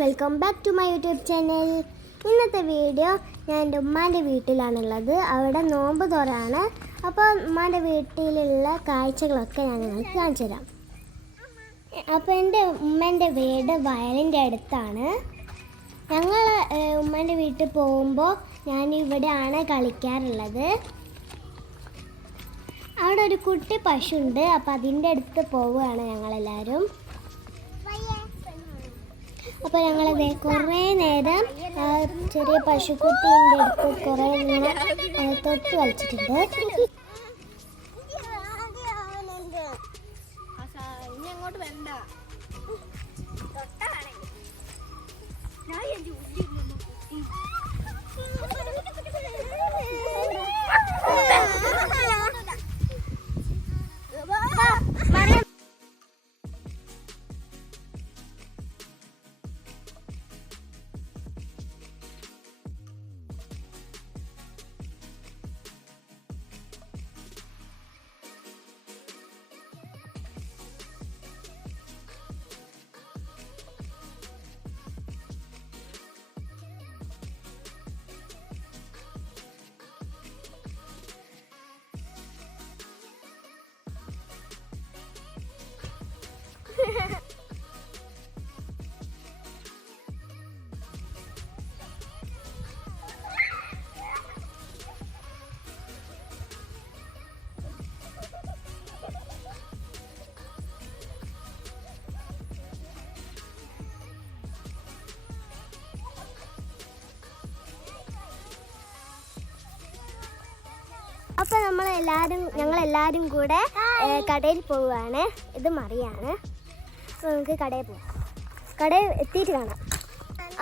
Welcome back to my YouTube channel. ഇന്നത്തെ video ഞാൻ എൻ്റെ ഉമ്മാൻ്റെ വീട്ടിലാണുള്ളത്. അവിടെ നോമ്പ് തുറയാണ്. അപ്പോൾ ഉമ്മാൻ്റെ വീട്ടിലുള്ള കാഴ്ചകളൊക്കെ ഞാൻ നിങ്ങൾക്ക് കാണിച്ചു തരാം. അപ്പോൾ എൻ്റെ ഉമ്മേൻ്റെ വീട് വയലിൻ്റെ അടുത്താണ്. ഞങ്ങൾ ഉമ്മാൻ്റെ വീട്ടിൽ പോകുമ്പോൾ ഞാൻ ഇവിടെയാണ് കളിക്കാറുള്ളത്. അവിടെ ഒരു കുട്ടി പശുണ്ട്. അപ്പോൾ അതിൻ്റെ അടുത്ത് പോവുകയാണ് ഞങ്ങളെല്ലാവരും. അപ്പോൾ ഞങ്ങളത് കുറേ നേരം ചെറിയ പശുക്കുട്ടീൻ്റെ അടുത്ത് കുറേ ഇങ്ങനെ തൊട്ട് കളിച്ചിട്ടുണ്ട്. അപ്പോൾ ഞങ്ങളെല്ലാവരും കൂടെ കടയിൽ പോവുകയാണ്. ഇത് മറിയാണ്. അപ്പോൾ നമുക്ക് കടയിൽ പോകാം. കടയിൽ എത്തിയിട്ട് കാണാം.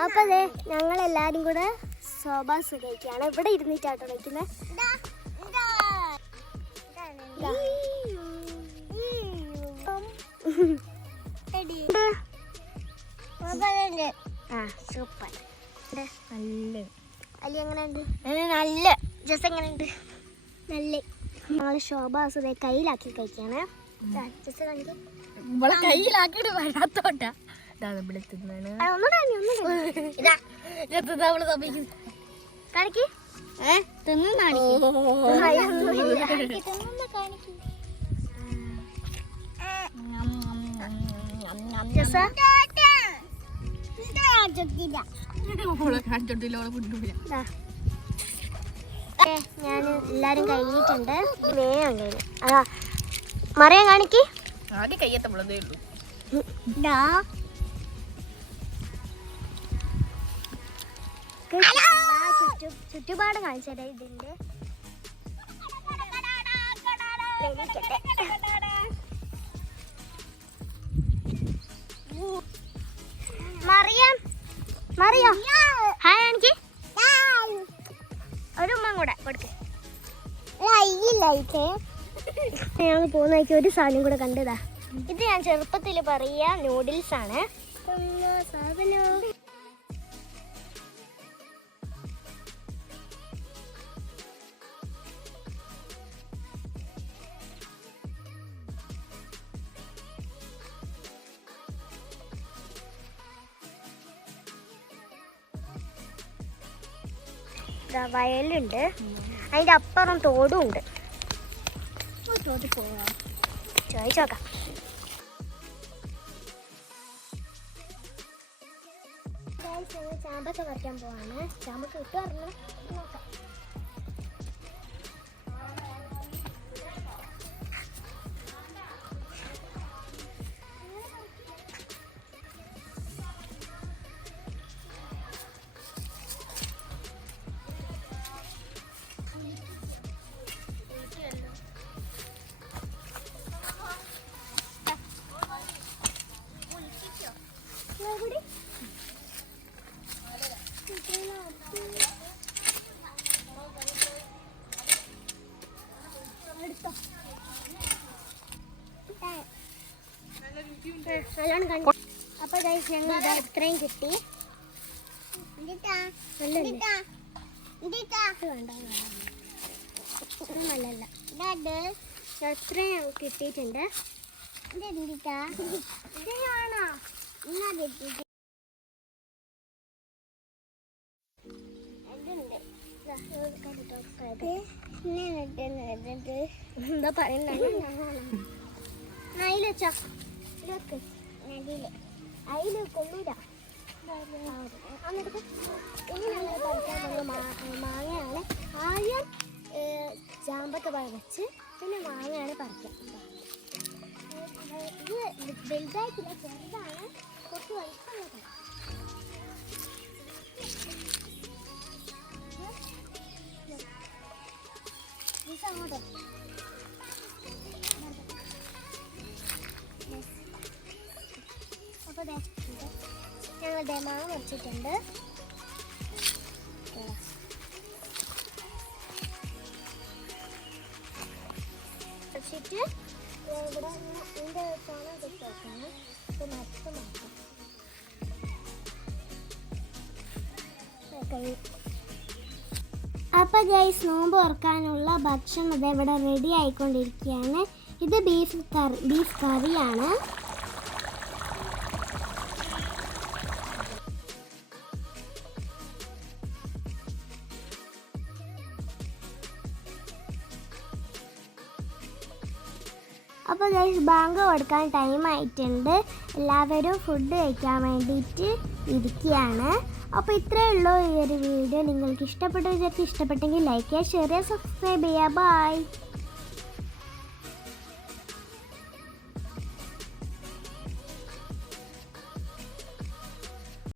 അപ്പോൾ അതെ ഞങ്ങളെല്ലാവരും കൂടെ സോഫ സുഖിക്കുകയാണ്. ഇവിടെ ഇരുന്നിട്ടാട്ടോ വയ്ക്കുന്നത്. ആ സൂപ്പർ. നല്ല അല്ലി എങ്ങനെയുണ്ട്? നല്ല ജസ് എങ്ങനെയുണ്ട്? നല്ല. ഞങ്ങൾ ശോഭാസുതെ കയ്യിലാക്കി കഴിക്കാണ്. കയ്യിലാക്കിട്ട് വരാത്തോട്ടാ കാണിക്ക്. ഞാൻ എല്ലാരും കഴിഞ്ഞിട്ടുണ്ട്. വേഗം കഴിഞ്ഞു. അതാ മറിയാൻ കാണിക്ക്. ആദ്യം കയ്യെത്തേ ഉള്ളൂ. ചുറ്റുപാട് കാണിച്ചതേ ഇതിന്റെ. മറിയോ ഹായ് കാണിക്ക്. ഒരു ഉമ്മ കൂടെ കൊടുക്ക്. ഞങ്ങൾ പോകുന്നതായിട്ട് ഒരു സാധനം കൂടെ കണ്ടതാ. ഇത് ഞാൻ ചെറുപ്പത്തിൽ പറയാ നൂഡിൽസ് ആണ്. വയലുണ്ട്. അതിൻ്റെ അപ്പുറം തോടും ഉണ്ട്. തോട്ടിൽ പോവാം. ചോദിച്ചോക്കാം. ചാമ്പൊക്കെ പറിക്കാൻ പോവാണ്. ചാമ്പൊക്കെ കിട്ടുമായിരുന്നു. നോക്കാം. അപ്പൊ ഞങ്ങൾ ഇത്രയും കിട്ടി. നല്ലല്ല ഇത്രയും കിട്ടിയിട്ടുണ്ട്. എന്താ പറയണ്ട അതിൽ വെച്ചാ അതിൽ കൊള്ളൂല. എന്നിട്ട് ഇനി ഞങ്ങൾ പറിക്കാൻ പോകുന്ന മാങ്ങയാണ്. ആദ്യം ചാമ്പക്ക പറിച്ച് പിന്നെ മാങ്ങയാണ് പറിക്കുക. ഇത് വലുതായിട്ടില്ല, ചെറുതാണ്, കുറച്ച് വലിപ്പമുള്ളത്. അങ്ങോട്ടോ അപ്പോൾ ഞങ്ങൾ മാങ്ങ മുറിച്ചിട്ടുണ്ട്. മുറിച്ചിട്ട് ഇവിടെ ഇതിൻ്റെ സാധനം കിട്ടി വെക്കണം. ഇത് നട്ട് മാറ്റാം. അപ്പോൾ ഗൈസ്, നോമ്പ് തുറക്കാനുള്ള ഭക്ഷണം ഇവിടെ റെഡി ആയിക്കൊണ്ടിരിക്കുകയാണ്. ഇത് ബീഫ് കറിയാണ്. അപ്പോൾ ഗൈസ്, ബാങ്ക് കൊടുക്കാൻ ടൈം ആയിട്ടുണ്ട്. എല്ലാവരും ഫുഡ് കഴിക്കാൻ വേണ്ടിയിട്ട് ഇരിക്കുകയാണ്. അപ്പോൾ ഇത്രയേ ഉള്ളൂ ഈ ഒരു വീഡിയോ. നിങ്ങൾക്ക് ഇഷ്ടപ്പെട്ടെങ്കിൽ ലൈക്ക് ചെയ്യുക, ഷെയർ ചെയ്യുക, സബ്സ്ക്രൈബ് ചെയ്യുക. ബൈ.